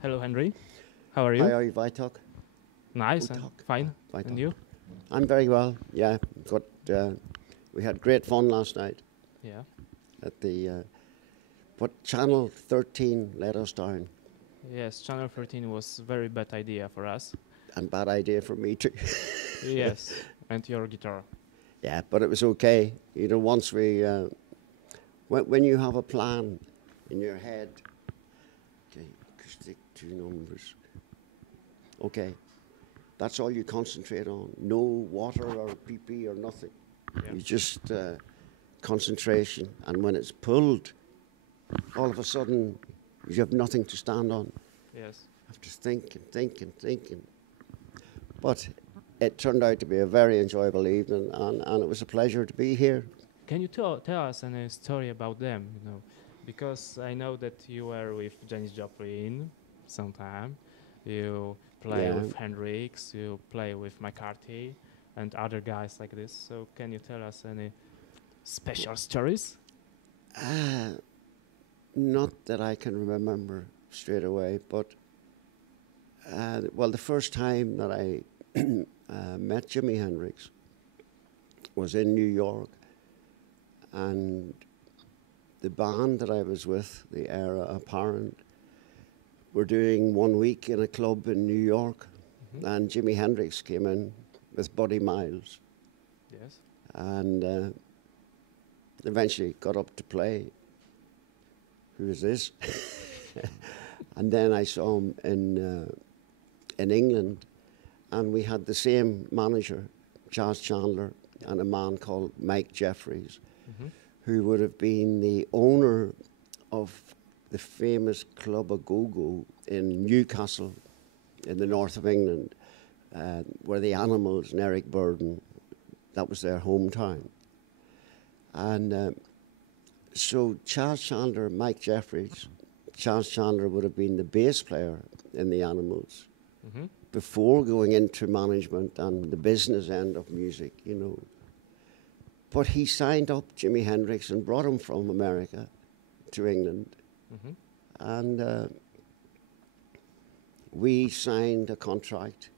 Hello, Henry. How are How you? are you, Wojciech? Nice and fine. Wojciech. And you? I'm very well. Yeah, got. We had great fun last night Yeah. at the. What Channel 13 let us down, Yes, Channel 13 was very bad idea for us. and bad idea for me too. Yes, and your guitar. Yeah, but it was okay. You know, once we, when you have a plan in your head, okay, acoustic, two numbers, okay, that's all you concentrate on. No water or PP or nothing. Yeah. You just concentration, and when it's pulled, all of a sudden you have nothing to stand on. Yes. You have to think and think and think. But it turned out to be a very enjoyable evening, and it was a pleasure to be here. Can you tell us any story about them? You know, because I know that you were with Janis Joplin sometime. You play Yeah. with Hendrix. You play with McCarthy and other guys like this. So can you tell us any special stories? Not that I can remember straight away, but well, the first time that I met Jimi Hendrix was in New York, and the band that I was with, the Era Apparent, were doing 1 week in a club in New York, and Jimi Hendrix came in with Buddy Miles, Yes. and eventually got up to play. Who is this? And then I saw him in England, and we had the same manager, Charles Chandler, and a man called Mike Jeffries, who would have been the owner of the famous Club A Go-Go in Newcastle, in the north of England, where the Animals and Eric Burdon, that was their hometown. And so Charles Chandler, Mike Jeffries, Charles Chandler would have been the bass player in the Animals before going into management and the business end of music, you know. But he signed up Jimi Hendrix and brought him from America to England. And we signed a contract,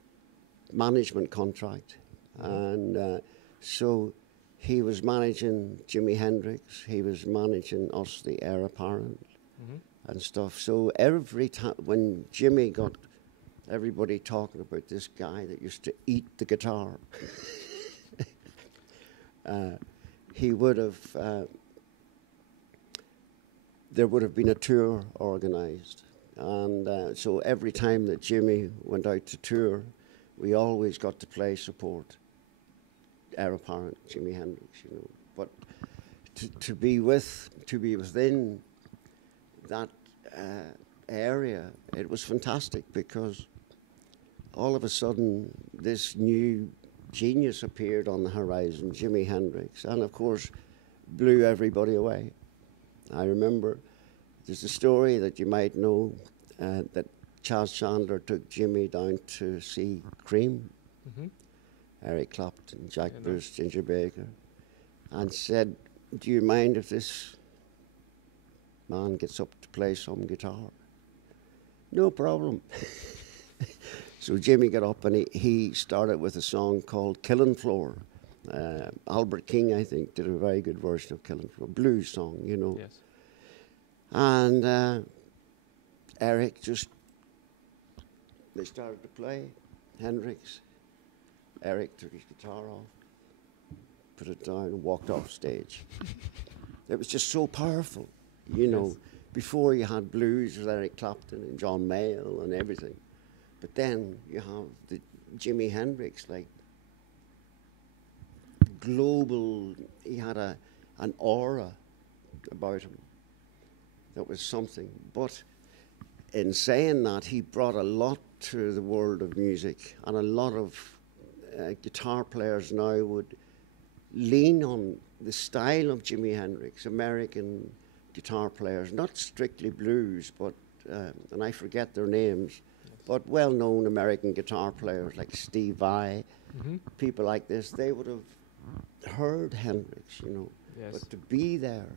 management contract. And so he was managing Jimi Hendrix, he was managing us, the Heir Apparent, and stuff. So every time, when Jimmy got everybody talking about this guy that used to eat the guitar, he would have, there would have been a tour organized. And so every time that Jimmy went out to tour, we always got to play support. Heir Apparent, Jimi Hendrix, you know. But to be within that area, it was fantastic, because all of a sudden this new genius appeared on the horizon, Jimi Hendrix, and of course blew everybody away. I remember there's a story that you might know that Charles Chandler took Jimmy down to see Cream, Eric Clapton, Jack Bruce, Ginger Baker, and said, "Do you mind if this man gets up to play some guitar?" "No problem." So Jimmy got up and he started with a song called Killin' Floor. Albert King, I think, did a very good version of Killin' Floor, blues song, you know. Yes. And Eric they started to play, Hendrix. Eric took his guitar off, put it down, and walked off stage. It was just so powerful, you know. Yes. Before you had blues with Eric Clapton and John Mayall and everything. But then you have the Jimi Hendrix, like global, he had an aura about him that was something. But in saying that, he brought a lot to the world of music, and a lot of guitar players now would lean on the style of Jimi Hendrix, American guitar players, not strictly blues, but, and I forget their names, but well-known American guitar players like Steve Vai, people like this, they would have heard Hendrix, you know. Yes. But to be there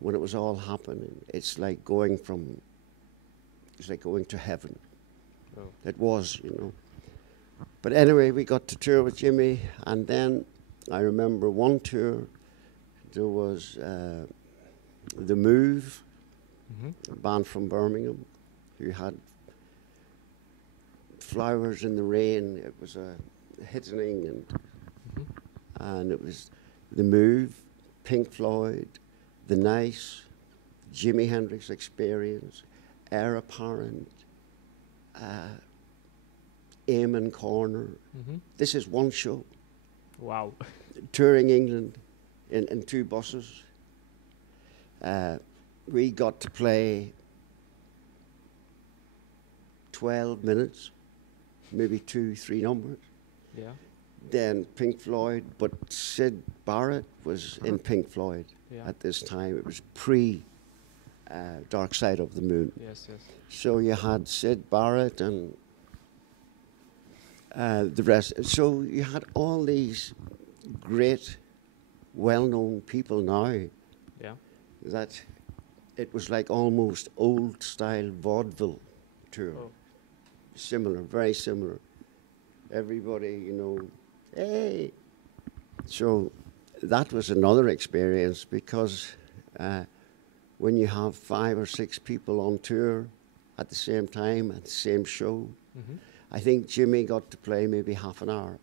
when it was all happening, it's like going from was like going to heaven. Oh. It was, you know. But anyway, we got to tour with Jimmy, and then I remember one tour, there was The Move, a band from Birmingham, who had Flowers in the Rain. It was a hit in England. And it was The Move, Pink Floyd, The Nice, Jimi Hendrix Experience, Heir Apparent, Amen Corner. This is one show. Wow. Touring England in 2 buses. We got to play 12 minutes, maybe 2-3 numbers. Yeah. Then Pink Floyd, but Syd Barrett was in Pink Floyd Yeah. at this time. It was pre Dark Side of the Moon. Yes, yes. So you had Syd Barrett and the rest. So you had all these great, well-known people now Yeah. that it was like almost old-style vaudeville tour. Oh. Similar, very similar. Everybody, you know, hey. So that was another experience because when you have 5 or 6 people on tour at the same time at the same show, I think Jimmy got to play maybe half an hour.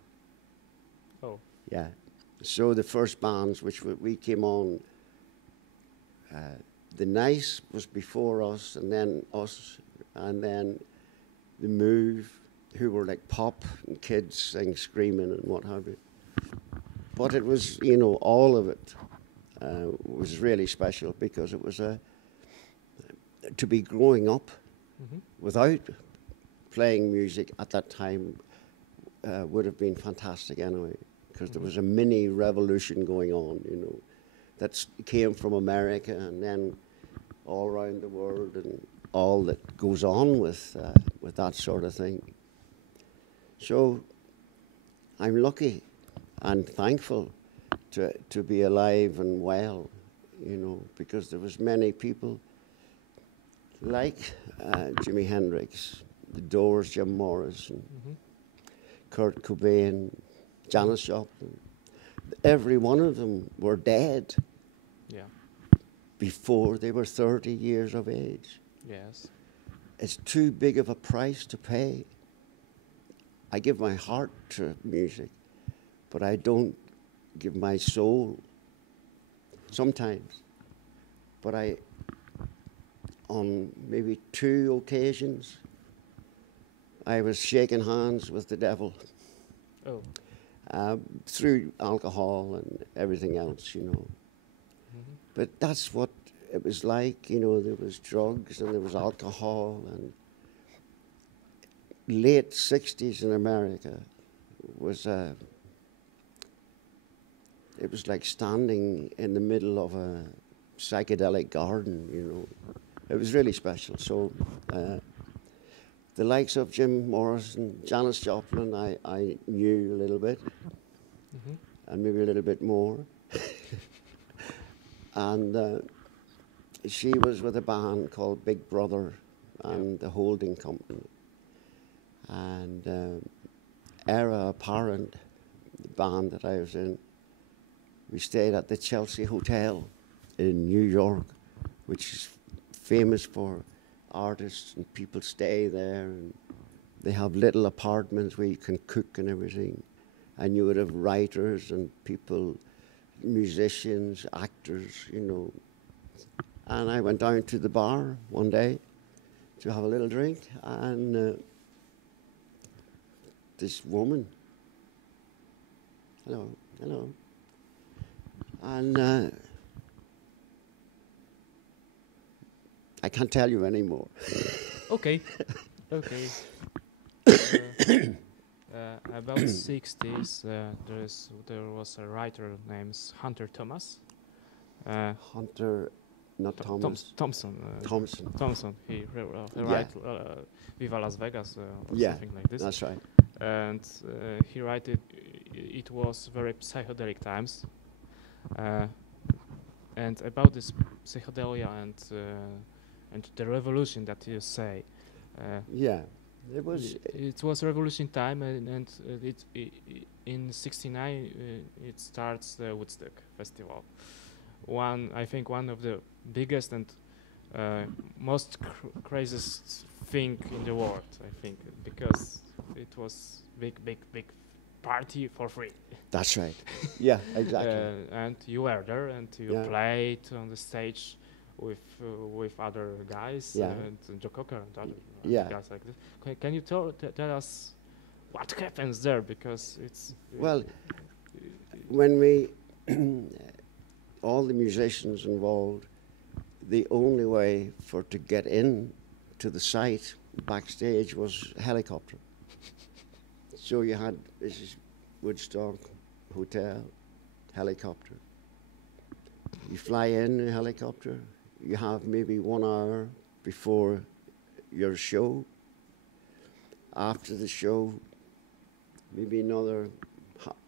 Oh. Yeah. So the first bands which we came on, The Nice was before us, and then us, and then The Move, who were like pop and kids sing, screaming and what have you. But it was, you know, all of it was really special because it was to be growing up without playing music at that time would have been fantastic anyway, because there was a mini revolution going on, you know, that came from America and then all around the world and all that goes on with that sort of thing. So I'm lucky and thankful to be alive and well, you know, because there was many people like Jimi Hendrix, The Doors, Jim Morrison, Kurt Cobain, Janis Joplin. Every one of them were dead Yeah. before they were 30 years of age. Yes. It's too big of a price to pay. I give my heart to music, but I don't give my soul sometimes. But on maybe 2 occasions, I was shaking hands with the devil Oh. through alcohol and everything else, you know. But that's what it was like, you know. There was drugs and there was alcohol, and late 60s in America was it was like standing in the middle of a psychedelic garden, you know. It was really special. So the likes of Jim Morrison, Janis Joplin, I knew a little bit, and maybe a little bit more. And she was with a band called Big Brother and the Holding Company. And Heir Apparent, the band that I was in, we stayed at the Chelsea Hotel in New York, which is famous for artists and people stay there, and they have little apartments where you can cook and everything. And you would have writers and people, musicians, actors, you know. And I went down to the bar one day to have a little drink, and this woman, hello, and I can't tell you anymore. Okay. Okay. About 60s, there was a writer named Hunter Thomas. Hunter, not Thomas. Thompson. Thompson. He wrote Viva Las Vegas or Yeah, something like this. that's right. And he wrote it was very psychedelic times. And about this psychedelia and the revolution that you say, Yeah, it was. It was revolution time, and in '69 it starts the Woodstock Festival. I think one of the biggest and most craziest thing in the world. I think because it was big party for free. That's right. Yeah, exactly. And you were there, and you Yeah. played on the stage with other guys, Yeah. and Joe Cocker and other Yeah. guys like this. Can you tell us what happens there? Because it's Well, when we, all the musicians involved, the only way to get in to the site backstage was helicopter. So you had, this is Woodstock Hotel, helicopter. You fly in a helicopter, you have maybe 1 hour before your show. After the show, maybe another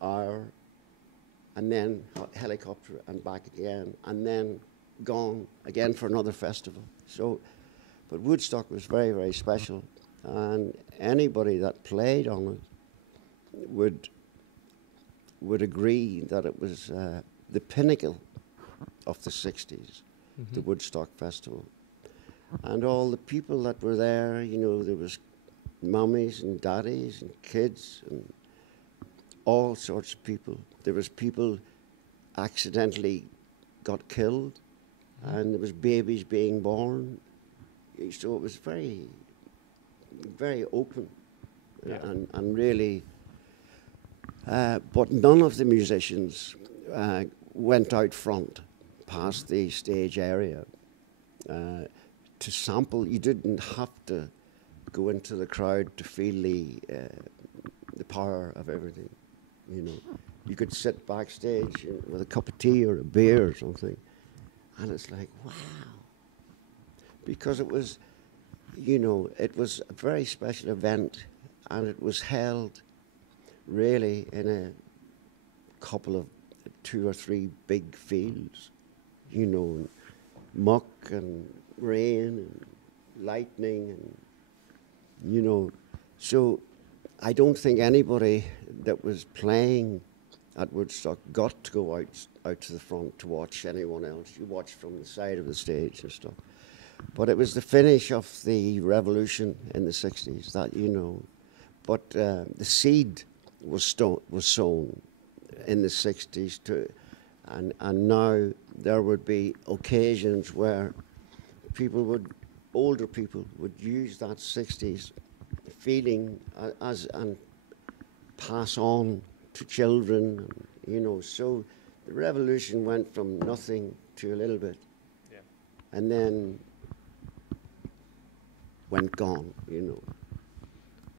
hour, and then helicopter and back again, and then gone again for another festival. So, but Woodstock was very, very special, and anybody that played on it would agree that it was the pinnacle of the 60s, the Woodstock Festival. And all the people that were there, you know, there was mummies and daddies and kids and all sorts of people. There was people accidentally got killed, and there was babies being born. So it was very, very open, and really. But none of the musicians went out front past the stage area to sample. You didn't have to go into the crowd to feel the power of everything. You know, you could sit backstage with a cup of tea or a beer or something, and it's like, wow. Because it was, you know, it was a very special event, and it was held really in a couple of 2 or 3 big fields, you know, muck and rain and lightning, and, you know, so I don't think anybody that was playing at Woodstock got to go out to the front to watch anyone else. You watched from the side of the stage and stuff. But it was the finish of the revolution in the 60s, that, you know. But the seed was sown in the 60s too. And now there would be occasions where older people would use that 60s feeling and pass on to children, you know. So the revolution went from nothing to a little bit, and then went gone, you know.